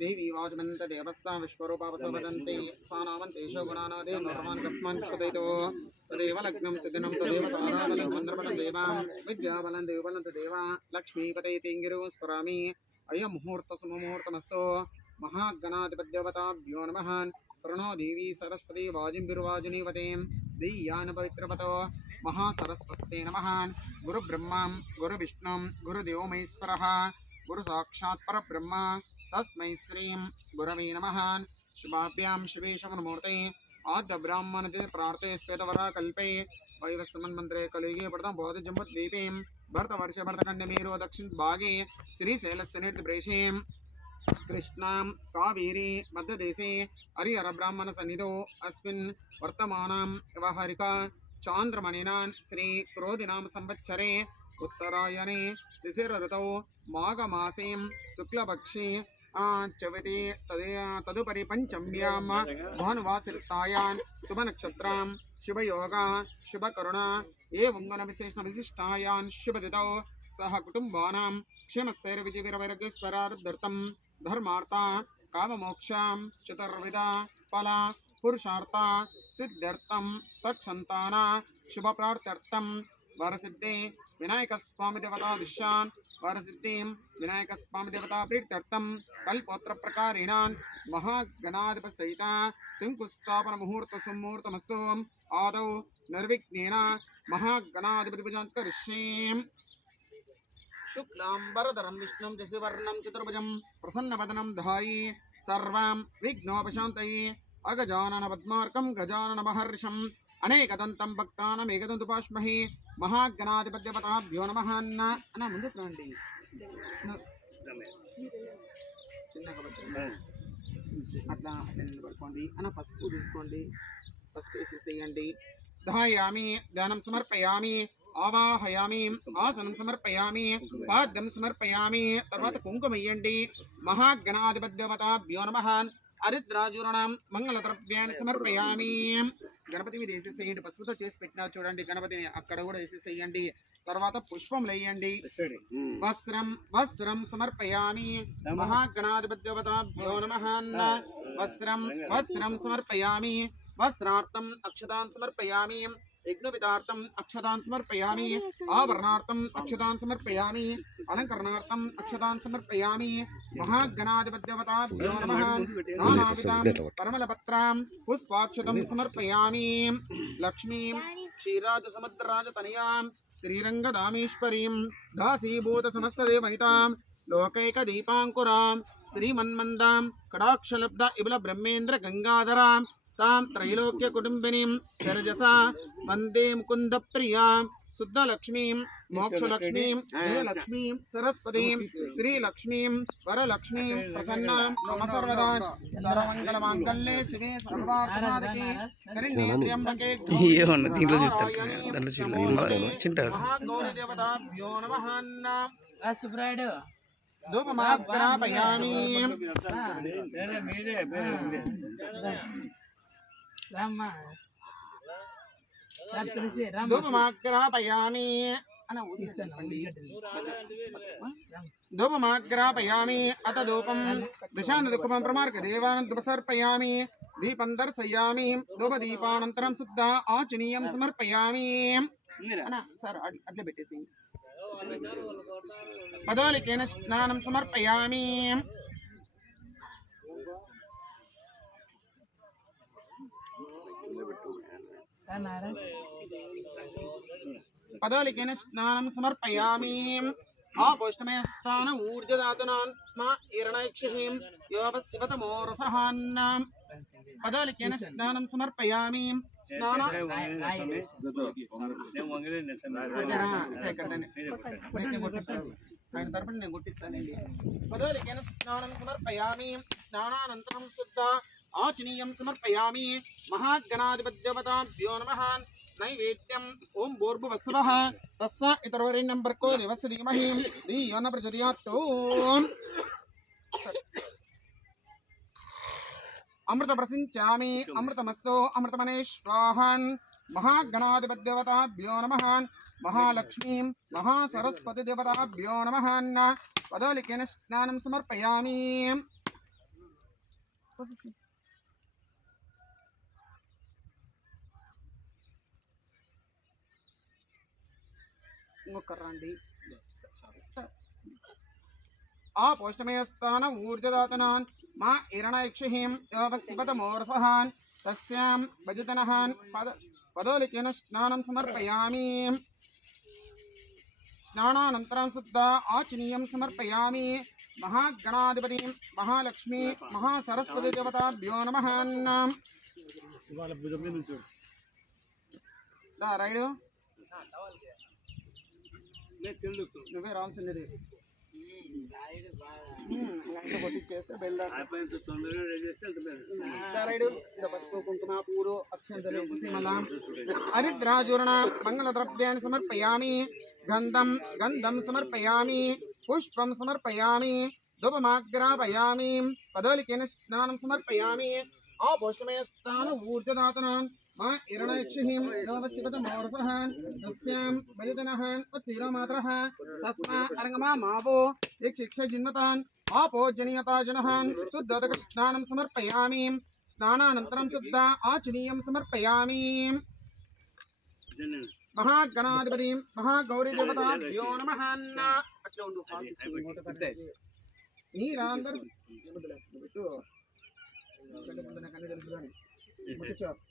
దేవి వాజమంత దేవస్థా విశ్వరూపావసవదంతే సానామంతేషు గుణానాదే నిర్మాన్ కస్మాన్ క్షుదైతో. తదేవ లగ్నం సుదినం తదేవ తారాబలం చంద్రబలం దేవాం. విద్యాబలం దేవబలం తదేవ. లక్ష్మీపతే తింగిరు స్మరామి అయం ముహూర్త సుముహూర్తమస్తో. మహాగణాధిపత్యవతాభ్యో నమ. ప్రణో దేవీ సరస్వతి వాజింబిర్వాజినీవతే దెయ్యాను పవిత్రవతో మహాసరస్వతే నమ. గురు గురు విష్ణుం గురు సాక్షాత్ పరబ్రహ్మ తస్మై శ్రీం గురవే నమః శుభాభ్యాం శివే శమనమూర్తే ఆద్య బ్రాహ్మణతే ప్రార్థే శ్వేతవరా కల్పే వైవస్మన్మంత్రే కలిగే పడతాం బోధ జంబద్వీపే భరత వర్ష భరతఖండ మీరు దక్షిణ భాగే శ్రీశైలస్య నిర్దిప్రేషే కృష్ణాం కావేరీ మధ్యదేశే హరిహర బ్రాహ్మణ సన్నిధో అస్మిన్ వర్తమానాం వ్యవహారిక చాంద్రమణినాన్ శ్రీ క్రోధినాం సంవత్సరే उत्तरायणे शिशिरऋतौ माघमासे शुक्लपक्षे चवति तद्, तदुपरि पञ्चम्यां भवनवासृतायां शुभनक्षत्रां शुभयोगा, शुभकरुणा एवङ्गनविशेषणविशिष्टायां शुभदितौ सह कुटुम्बानां क्षेमस्थैर्विजयविरवर्गस्वरार्धर्तं धर्मार्था, काममोक्षां, चतुर्विधा, फला, पुरुषार्था, सिद्ध्यर्थं, तत्सन्ताना, शुभप्रार्थ्यर्थं वारसिद्धिः विनायकस्वामिदेवता दृश्यान् वारसिद्धिं विनायकस्वामिदेवता प्रीत्यर्थं कल्पोत्रप्रकारिणान् महागणाधिपसहिता सिंकुस्थापनमुहूर्तसम्मुहूर्तमस्तु आदौ निर्विघ्नेन महागणाधिपतिभुजान् करिष्ये शुक्लाम्बरधरं विष्णुं दशवर्णं चतुर्भुजं प्रसन्नवदनं धायि सर्वां विघ्नोपशान्तये अगजाननपद्मार्कं गजाननमहर्षं మహర్షం అనేకదంతం భక్తానం ఏకదంతుపాష్మహే మహాగణాధిపత్యపతాభ్యో నమ అన్న. ముందుకు రండి. అట్లా అట్లా నిలబడుకోండి అన్న పసుపు తీసుకోండి. పసుపు వేసేసేయండి. ధాయామి దానం సమర్పయామి ఆవాహయామి ఆసనం సమర్పయామి పాద్యం సమర్పయామి తర్వాత కుంకుమ వేయండి. మహాగణాధిపత్యవతాభ్యో నమ. హరిద్రాజురణం మంగళద్రవ్యాన్ని సమర్పయామి. గణపతి మీద వేసేసేయండి. పసుపుతో చేసి పెట్టినారు చూడండి. గణపతిని అక్కడ కూడా వేసేసేయండి. తర్వాత పుష్పం వేయండి వస్త్రం వస్త్రం సమర్పయామి. మహాగణాధిపత్యవతాభ్యో నమ వస్త్రం వస్త్రం సమర్పయామి. వస్త్రార్థం అక్షతాన్ సమర్పయామి. యజ్ఞవితార్థం అక్షతాన్ సమర్పయామి ఆభరణార్థం అక్షతాన్ సమర్పయామి అలంకరణార్థం అక్షతాన్ సమర్పయామి మహాగణాధిపత్యవతాభ్యో నమ నానావిధాం పరమలపత్రాం పుష్పాక్షతం సమర్పయామి లక్ష్మీం క్షీరాజసముద్రరాజతనయాం శ్రీరంగదామేశ్వరీం దాసీభూత సమస్తదేవనితాం లోకైకదీపాంకురాం శ్రీమన్మందాం కడాక్షలబ్ద ఇబుల బ్రహ్మేంద్ర గంగాధరాం తాం త్రైలోక్య కుటుంబినీం శరజసా వందే ముకుంద ప్రియాం శుద్ధలక్ష్మీం మోక్షలక్ష్మీం జయలక్ష్మీం సరస్వతీం శ్రీలక్ష్మీం వరలక్ష్మీం ప్రసన్నాం మమ సర్వదా సర్వమంగళమాంగళ్యే శివే సర్వార్థసాధకే శరణ్యే త్ర్యంబకే దీంట్లో చెప్తారు? దాంట్లో చింటారు మహాగౌరి దేవతాభ్యో నమః సుబ్రాయుడు. ధూపమాగ్రాపయామి. రామ్మ రా తులసి రామ్మ ధూపమాగ్రాపయామి ధూపమాగ్రాపయామి అత ధూపం దశానదుకుమం ప్రమార్గ దేవానందమసర్పయామి దీపం దర్శయామి ధూపదీపానంతరం శుద్ధ ఆచనీయం సమర్పయామి. సార్ అట్- అట్లే పెట్టేసి పదోలికేన స్నానం సమర్పయామి. పదోలికేన స్నానం సమర్పయామి ఆపోష్టమే స్థాన ఊర్జదాతనాత్మ ఇరణైక్షిం యోపశివతమోరసహాన్నాం పదోలికేన స్నానం సమర్పయామి స్నాన. ఆయన తరపున నేను కొట్టిస్తానండి పదోలికేన స్నానం సమర్పయామి స్నానానంతరం శుద్ధ ఆచనీయం సమర్పయామి మహాగణాధిపత్యవతాభ్యో నమః నైవేద్యం ఓం భూర్భువస్వః తస్స ఇతరవరిణ్యం భర్గో దేవస్య ధీమహి ధియో న ప్రచోదయాత్ ఓం అమృత ప్రసించామి అమృతమస్తో అమృతమనే స్వాహన్ మహాగణాధిపత్యవతాభ్యో నమః మహాలక్ష్మీం మహాసరస్వతి దేవతాభ్యో నమః పదోలికేన స్నానం సమర్పయామి ఇంకొక రండి ఆ పోష్టమయస్థాన ఊర్జదాతనాన్ మా ఇరణైక్షిం యోపశివతమోరసహాన్ తస్యాం భజతనహాన్ పద పదోలికేన స్నానం సమర్పయామి. స్నానానంతరం శుద్ధ ఆచనీయం సమర్పయామి. మహాగణాధిపతి మహాలక్ష్మి మహాసరస్వతి దేవతాభ్యో నమః. రైడు. నువ్వే రావాల్సింది కొట్టించేస్తే రైడు పసుపు కుంకుమ పూలు అక్షంతలు సిమలాం. హరిద్రాచూర్ణ మంగళ ద్రవ్యాన్ని సమర్పయామి. గంధం గంధం సమర్పయామి. పుష్పం సమర్పయామి. ధూపమాగ్రాపయామి. పదోలికేన స్నానం సమర్పయామి. ఆ పుష్పమయ స్నాన ఊర్జదాతనాన్ మా ఇరణక్షిం యోగశివత మోరసః తస్యాం బలిదనః ఉత్తిరమాత్రః తస్మా అరంగమా మావో యక్షిక్ష జిన్మతాన్ ఆపో జనీయతా జనః శుద్ధోదక స్నానం సమర్పయామి స్నానానంతరం శుద్ధ ఆచనీయం సమర్పయామి మహాగణాధిపతి మహాగౌరీ దేవతాభ్యో నమః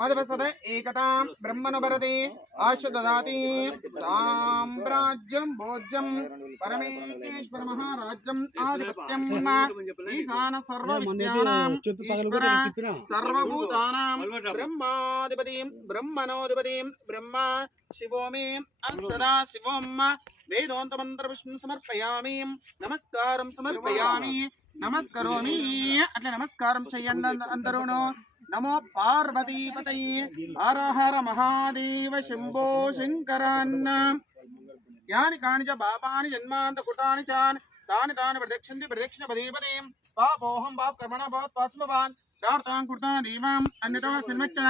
పెట్టు నాకు అన్ని తెలుసు మధువసద ఏకతాం బ్రహ్మనుభరతి ఆశ దాతి సామ్రాజ్యం భోజ్యం పరమేశ్వర మహారాజ్యం ఆధిపత్యం ఈశాన సర్వ విద్యానాం ఈశ్వర సర్వభూతానాం బ్రహ్మాధిపతి బ్రహ్మణోధిపతి బ్రహ్మ శివో అసదా శివోమ్మ వేదోంత మంత్ర పుష్పం సమర్పయామి నమస్కారం సమర్పయామి నమస్కరోమి అట్లా నమస్కారం చెయ్యండి అందరూను నమో పార్వతీపతై హర మహాదేవ శంభో శంకరాన్న యాని కాని చ పాపాని జన్మాంత కుటాని చాన్. తాని తాని ప్రదక్షింది ప్రదక్షిణ పదీపదీం. పాపోహం పాప్ కర్మణ భవత్ పాస్మవాన్. ప్రార్థాం కృతా దీవాం అన్యతా శన్వచ్చన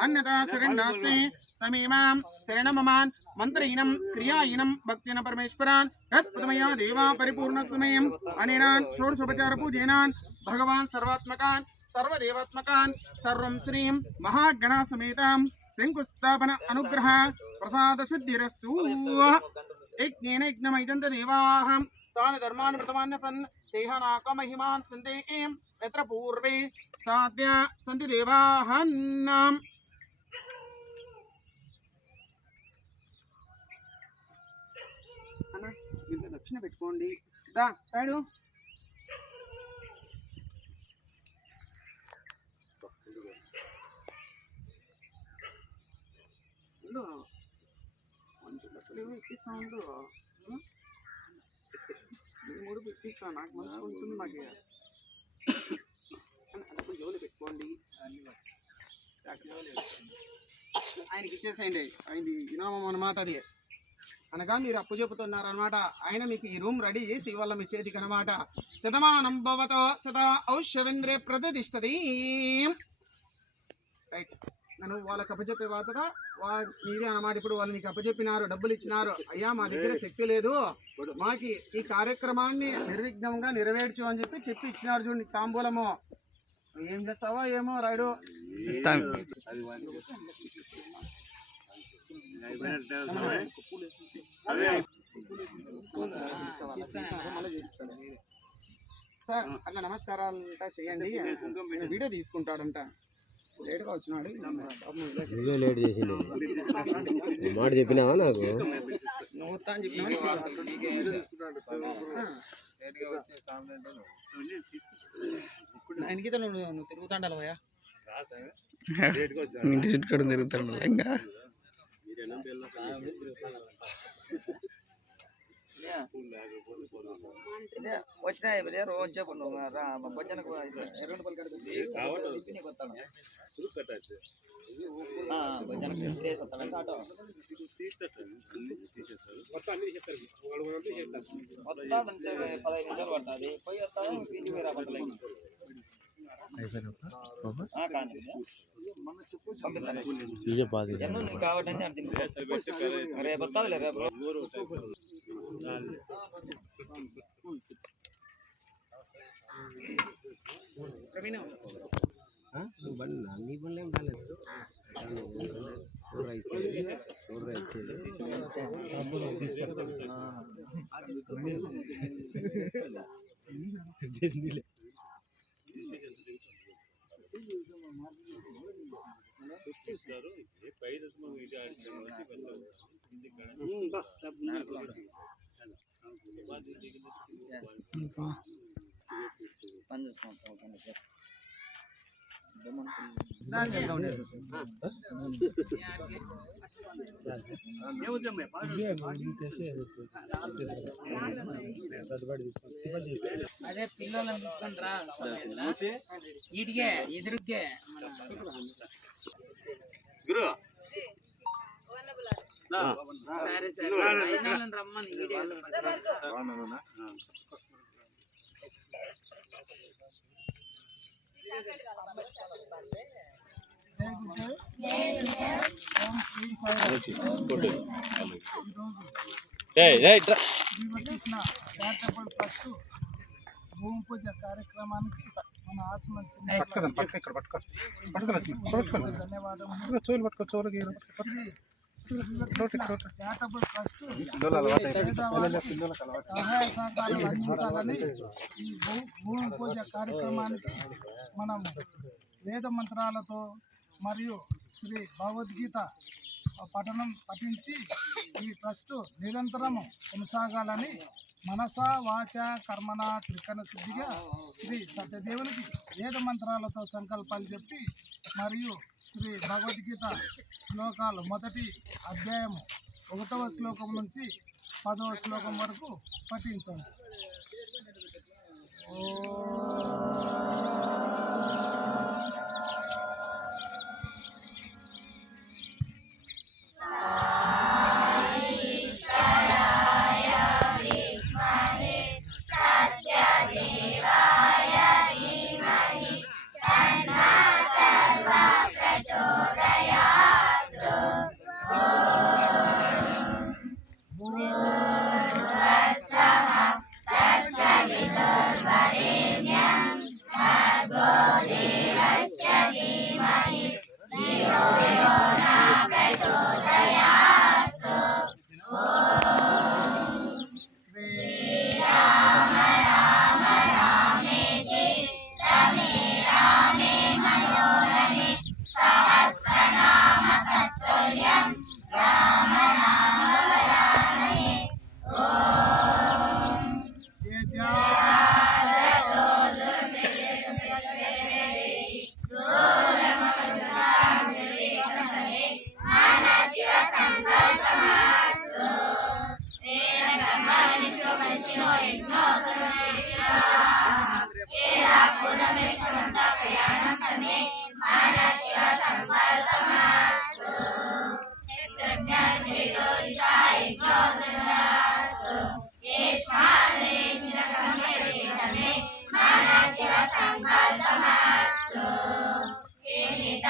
అన్యతా శరణాస్తి తమీమాం. శరణమమాన్. మంత్రహీనం క్రియాహీనం భక్తిన పరమేశ్వరాన్. యత్పదమయా దేవా పరిపూర్ణ సమయం. అనేనాన్. షోడశోపచార పూజేనాన్. భగవాన్ సర్వాత్మకాన్. సర్వదేవాత్మకాన్ సర్వం శ్రీం మహాగణాసమేతాం శంకుస్థాపన అనుగ్రహ ప్రసాద సిద్ధిరస్తు యజ్ఞేన యజ్ఞమైజంత దేవాహం తాన ధర్మాన్ వృతమాన్య సన్ దేహనాక మహిమాన్ సందే ఎత్ర పూర్వే సాధ్య సంతి దేవాహన్నాం అన్న ఇంత దక్షిణ పెట్టుకోండి. దా రాడు ఉండు. మంచి బట్టలు ఏవో ఇప్పిస్తా ఉండు మూడు ఇప్పిస్తా నాకు మనసు ఉంటుంది మాకు డబ్బులు జోలు పెట్టుకోండి. ఆయనకి ఇచ్చేసేయండి. ఆయనది ఇనామం అన్నమాట అది. అనగా మీరు అప్పు చెబుతున్నారు అనమాట ఆయన మీకు ఈ రూమ్ రెడీ చేసి ఇవాళ మీ చేతికి అనమాట శతమానం భవతో సదా ఔష్యవేంద్రే ప్రతిష్టది రైట్. నువ్వు వాళ్ళకి అప్పచెప్పే బాధ్యత వా నీదే అన్నమాట. ఇప్పుడు వాళ్ళు నీకు అప్పచెప్పినారు డబ్బులు ఇచ్చినారు. అయ్యా మా దగ్గర శక్తి లేదు. మాకి ఈ కార్యక్రమాన్ని నిర్విఘ్నంగా నెరవేర్చు అని చెప్పి చెప్పి ఇచ్చినారు చూడండి తాంబూలము. ఏం చేస్తావో ఏమో రాయుడు. సార్ అట్లా నమస్కారాలు అంతా చేయండి. నేను వీడియో తీసుకుంటాడంట. లేట్గా వచ్చినాడు నువ్వే లేట్ చేసింది మాట చెప్పినావా నాకు. ఆయనకి నువ్వు? తిరుగుతాండాలి భయ్యా. ఇంటి చుట్టూ తిరుగుతాడు ఇంకా? వచ్చినా ఇదే. రోజు చెప్పు నువ్వు చేసి వస్తాడంటే ఆటో. పదహైదు నిమిషాలు పడుతుంది. పోయి వస్తాను ఇంటికి తినుకో. రేపు వస్తావులే రేపు. ప్రవీణ్ బండి నీ బండి ఏం రాలేదు కూర అదే పిల్లలను తీసుకొని రా ఈటికే ఎదురుకే సరే సరే అయినోళ్ళని రమ్మని వీడియో ట్రస్ట్ భూమి పూజ కార్యక్రమానికి మన ఆశ్రమం ధన్యవాదములు. చారిటబుల్ ట్రస్ట్ సహాయ సహకారాలు అందించాలని ఈ భూ భూమి పూజ కార్యక్రమానికి మనం వేద మంత్రాలతో మరియు శ్రీ భగవద్గీత పఠనం పఠించి ఈ ట్రస్ట్ నిరంతరము కొనసాగాలని మనస వాచ కర్మణ త్రికరణ శుద్ధిగా శ్రీ సత్యదేవునికి వేద మంత్రాలతో సంకల్పాలు చెప్పి మరియు శ్రీ భగవద్గీత శ్లోకాలు. మొదటి అధ్యాయము ఒకటవ శ్లోకం నుంచి పదవ శ్లోకం వరకు పఠించండి.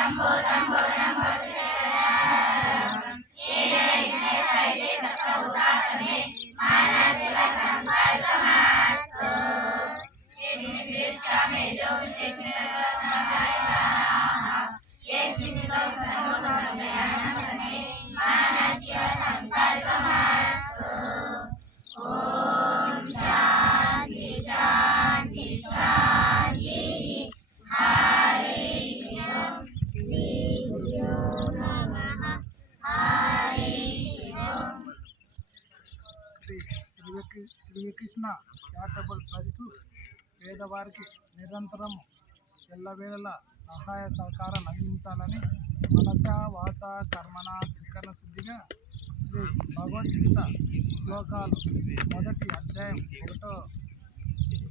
rambo rambo. Shri Shri Srikrishna charitable trust పేదవారికి నిరంతరం ఎల్లవేళలా సహాయ సహకారం అందించాలని మనస వాచ కర్మణ త్రికరణ శుద్ధిగా శ్రీ భగవద్గీత శ్లోకాలు మొదటి అధ్యాయం ఒకటో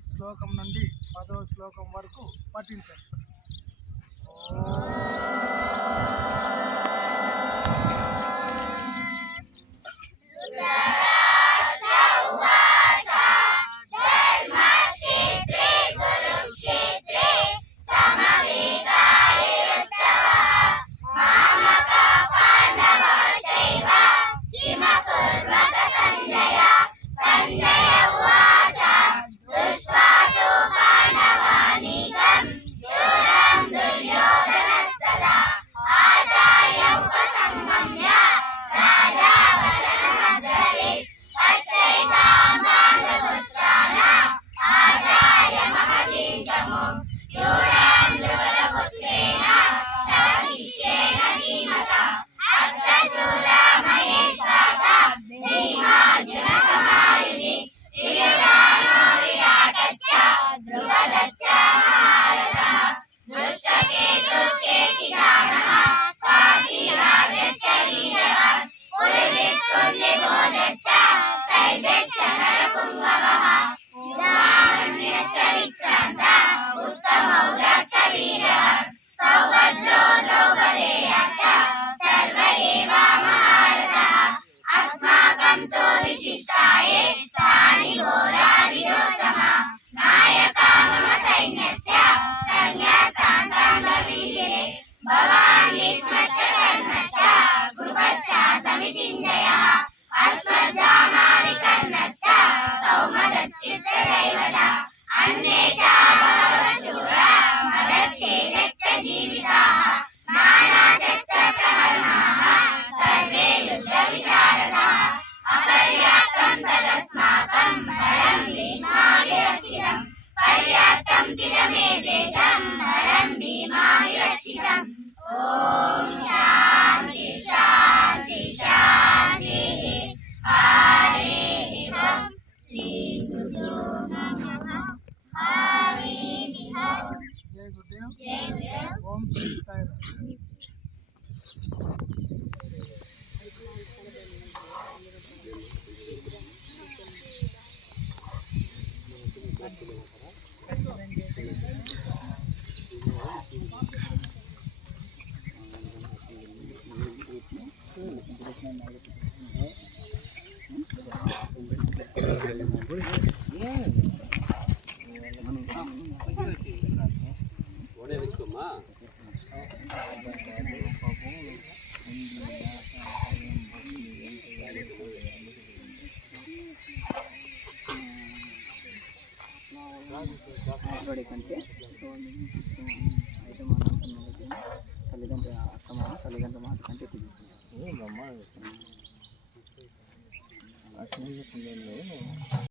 శ్లోకం నుండి పదో శ్లోకం వరకు పఠించండి. ಮತ தாயே தானி